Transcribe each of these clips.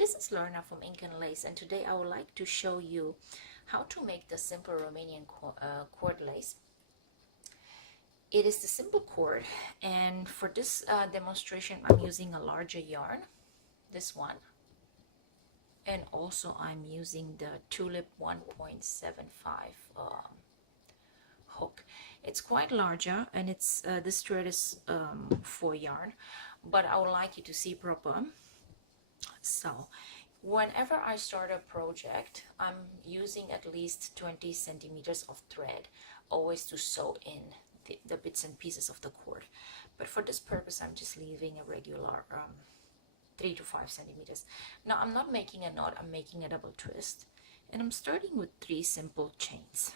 This is Lorna from Ink and Lace, and today I would like to show you how to make the simple Romanian cord lace. It is the simple cord, and for this demonstration I'm using a larger yarn, this one, and also I'm using the Tulip 1.75 hook. It's quite larger, and it's this thread is for yarn, but I would like you to see proper. So whenever I start a project, I'm using at least 20 centimeters of thread, always to sew in the bits and pieces of the cord. But for this purpose, I'm just leaving a regular 3 to 5 centimeters. Now I'm not making a knot, I'm making a double twist, and I'm starting with 3 simple chains.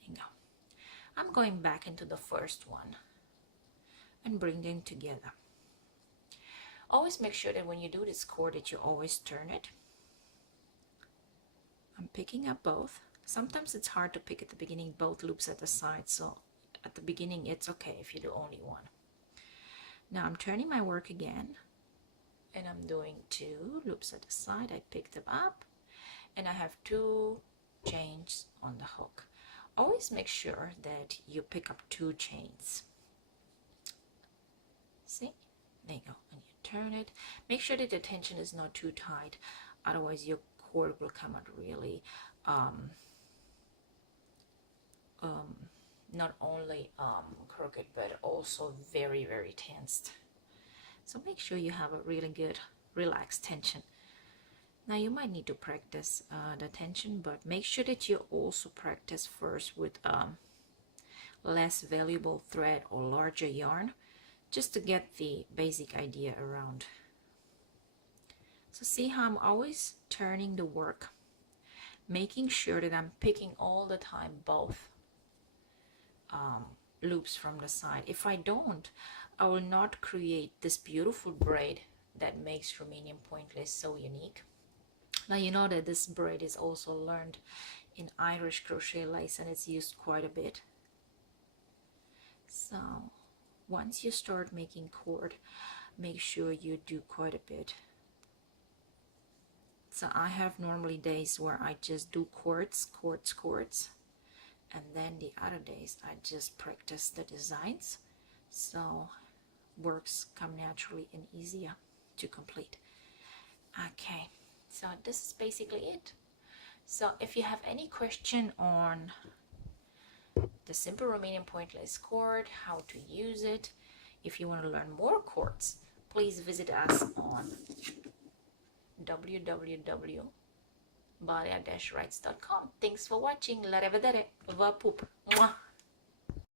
There you go. I'm going back into the first one and bring them together. Always make sure that when you do this cord that you always turn it. I'm picking up both. Sometimes it's hard to pick at the beginning both loops at the side, so at the beginning it's okay if you do only one. Now I'm turning my work again, and I'm doing 2 loops at the side. I pick them up, and I have 2 chains on the hook. Always make sure that you pick up 2 chains. See? There you go. And you turn it. Make sure that the tension is not too tight, otherwise your cord will come out really not only crooked, but also very, very tensed. So make sure you have a really good relaxed tension. Now you might need to practice the tension, but make sure that you also practice first with less valuable thread or larger yarn, just to get the basic idea around. So see how I'm always turning the work, making sure that I'm picking all the time both loops from the side. If I don't, I will not create this beautiful braid that makes Romanian point lace so unique. Now you know that this braid is also learned in Irish crochet lace, and it's used quite a bit. So once you start making cord, make sure you do quite a bit. So I have normally days where I just do cords, and then the other days I just practice the designs, so works come naturally and easier to complete. Okay, so this is basically it. So if you have any question on the simple Romanian point lace cord, how to use it, if you want to learn more cords, please visit us on www.Balea-Raitz.com. Thanks for watching. La revedere. Vă pup. Mua.